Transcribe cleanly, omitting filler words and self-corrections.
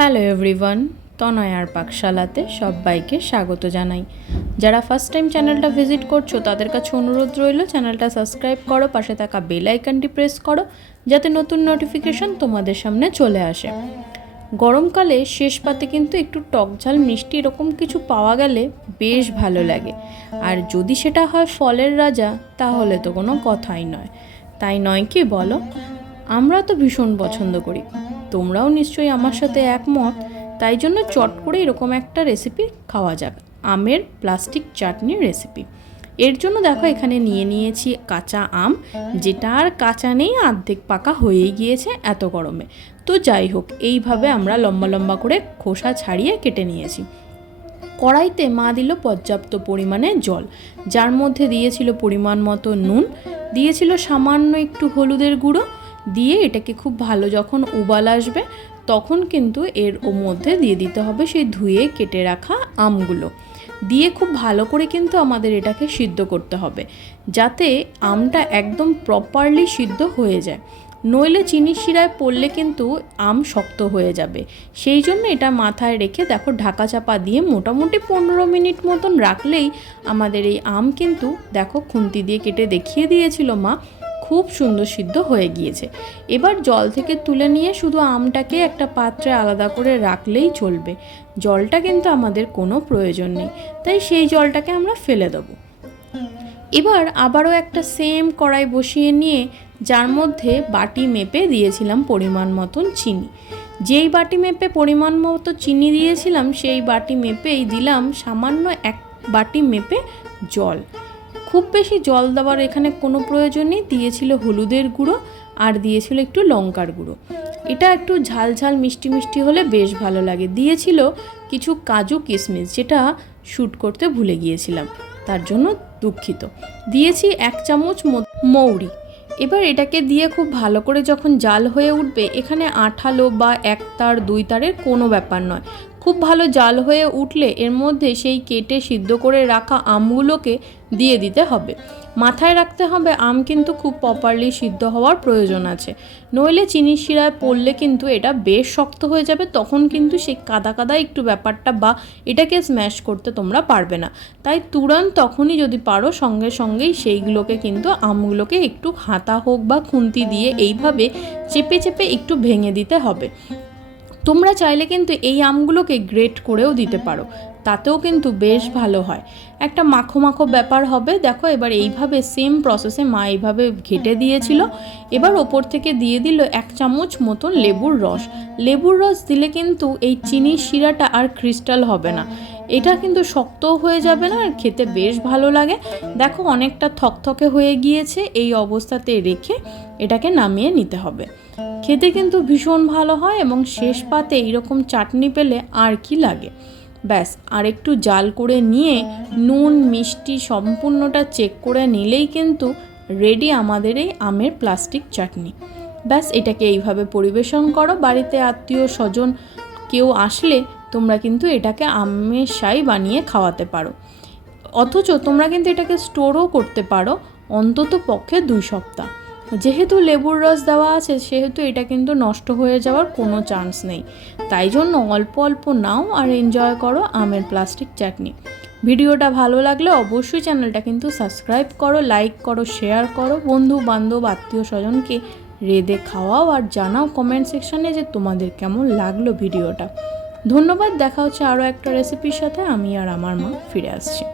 Hello everyone, তনয়ার পাকশালাতে সবাইকে স্বাগত জানাই। যারা ফার্স্ট টাইম চ্যানেলটা ভিজিট করছো তাদের কাছে অনুরোধ রইল চ্যানেলটা সাবস্ক্রাইব করো, পাশে থাকা বেল আইকনটি প্রেস করো যাতে নতুন নোটিফিকেশন তোমাদের সামনে চলে আসে। গরমকালে শেষ পাতে কিন্তু একটু টক ঝাল মিষ্টি এরকম কিছু পাওয়া গেলে বেশ ভালো লাগে, আর যদি সেটা হয় ফলের রাজা তাহলে তো কোনো কথাই নয়। তাই নয় কি বলো? আমরা তো ভীষণ পছন্দ করি, তোমরাও নিশ্চয়ই আমার সাথে একমত। তাই জন্য চট করে এরকম একটা রেসিপি খাওয়া যাক, আমের প্লাস্টিক চাটনির রেসিপি। এর জন্য দেখো এখানে নিয়েছি কাঁচা আম, যেটা আর কাঁচা নেই, অর্ধেক পাকা হয়েই গিয়েছে এত গরমে। তো যাই হোক, এইভাবে আমরা লম্বা লম্বা করে খোসা ছাড়িয়ে কেটে নিয়েছি। কড়াইতে মা দিল পর্যাপ্ত পরিমাণে জল, যার মধ্যে দিয়েছিল পরিমাণ মতো নুন, দিয়েছিল সামান্য একটু হলুদের গুঁড়ো, দিয়ে এটাকে খুব ভালো যখন উবাল আসবে তখন কিন্তু এর মধ্যে দিয়ে দিতে হবে সেই ধুয়ে কেটে রাখা আমগুলো। দিয়ে খুব ভালো করে কিন্তু আমাদের এটাকে সিদ্ধ করতে হবে, যাতে আমটা একদম প্রপারলি সিদ্ধ হয়ে যায়। নইলে চিনির শিরায় পড়লে কিন্তু আম শক্ত হয়ে যাবে। সেই জন্য এটা মাথায় রেখে দেখো ঢাকা চাপা দিয়ে মোটামুটি 15 মিনিট মতন রাখলেই আমাদের এই আম কিন্তু দেখো খুন্তি দিয়ে কেটে দেখিয়ে দিয়েছিল মা, খুব সুন্দর সিদ্ধ হয়ে গিয়েছে। এবার জল থেকে তুলে নিয়ে শুধু আমটাকে একটা পাত্রে আলাদা করে রাখলেই চলবে, জলটা কিন্তু আমাদের কোনো প্রয়োজন নেই, তাই সেই জলটাকে আমরা ফেলে দেবো। এবার আবারও একটা সেম কড়াই বসিয়ে নিয়ে যার মধ্যে বাটি মেপে দিয়েছিলাম পরিমাণ মতন চিনি। যেই বাটি মেপে পরিমাণ মতো চিনি দিয়েছিলাম সেই বাটি মেপেই দিলাম সামান্য 1 বাটি মেপে জল। খুব বেশি জল দেওয়ার এখানে কোনো প্রয়োজন নেই। দিয়েছিল হলুদের গুঁড়ো আর দিয়েছিল একটু লঙ্কার গুঁড়ো। এটা একটু ঝাল ঝাল মিষ্টি মিষ্টি হলে বেশ ভালো লাগে। দিয়েছিল কিছু কাজু কিশমিশ, যেটা শ্যুট করতে ভুলে গিয়েছিলাম, তার জন্য দুঃখিত। দিয়েছি 1 চামচ মৌরি। এবার এটাকে দিয়ে খুব ভালো করে যখন জাল হয়ে উঠবে, এখানে আঠালো বা 1 তার 2 তারের কোনো ব্যাপার নয়, খুব ভালো জাল হয়ে উঠলে এর মধ্যে সেই কেটে সিদ্ধ করে রাখা আমগুলোকে দিয়ে দিতে হবে। মাথায় রাখতে হবে আম কিন্তু খুব প্রপারলি সিদ্ধ হওয়ার প্রয়োজন আছে, নইলে চিনির শিরায় পড়লে কিন্তু এটা বেশ শক্ত হয়ে যাবে, তখন কিন্তু সেই কাদা কাদা একটু ব্যাপারটা বা এটাকে স্ম্যাশ করতে তোমরা পারবে না। তাই তুরন্ত তখনই যদি পারো সঙ্গে সঙ্গেই সেইগুলোকে কিন্তু আমগুলোকে একটু হাতা হোক বা খুন্তি দিয়ে এইভাবে চেপে চেপে একটু ভেঙে দিতে হবে। তোমরা চাইলে কিন্তু এই আমগুলোকে গ্রেট করেও দিতে পারো, তাতেও কিন্তু বেশ ভালো হয়, একটা মাখো মাখো ব্যাপার হবে। দেখো এবার এইভাবে সেম প্রসেসে মা এইভাবে ঘেটে দিয়েছিল। এবার ওপর থেকে দিয়ে দিল 1 চামচ মতন লেবুর রস। লেবুর রস দিলে কিন্তু এই চিনির শিরাটা আর ক্রিস্টাল হবে না, এটা কিন্তু শক্তও হয়ে যাবে না, আর খেতে বেশ ভালো লাগে। দেখো অনেকটা থকথকে হয়ে গিয়েছে, এই অবস্থাতে রেখে এটাকে নামিয়ে নিতে হবে। খেতে কিন্তু ভীষণ ভালো হয়, এবং শেষ পাতে এইরকম চাটনি পেলে আর কি লাগে। ব্যাস আর একটু জাল করে নিয়ে নুন মিষ্টি সম্পূর্ণটা চেক করে নিলেই কিন্তু রেডি আমাদের এই আমের প্লাস্টিক চাটনি। ব্যাস এটাকে এইভাবে পরিবেশন করো। বাড়িতে আত্মীয় স্বজন কেউ আসলে তোমরা কিন্তু এটাকে আমের শাই বানিয়ে খাওয়াতে পারো, অথচ তোমরা কিন্তু এটাকে স্টোরও করতে পারো অন্তত পক্ষে 2 সপ্তাহ। যেহেতু লেবুর রস দেওয়া আছে সেহেতু এটা কিন্তু নষ্ট হয়ে যাওয়ার কোনো চান্স নেই, তাই জন্য অল্প অল্প নাও আর এনজয় করো আমের প্লাস্টিক চাটনি। ভিডিওটা ভালো লাগলে অবশ্যই চ্যানেলটা কিন্তু সাবস্ক্রাইব করো, লাইক করো, শেয়ার করো, বন্ধু বান্ধব আত্মীয় স্বজনকে রেঁধে খাওয়াও, আর জানাও কমেন্ট সেকশানে যে তোমাদের কেমন লাগলো ভিডিওটা। ধন্যবাদ। দেখা হচ্ছে আরও একটা রেসিপির সাথে। আমি আর আমার মা ফিরে আসছি।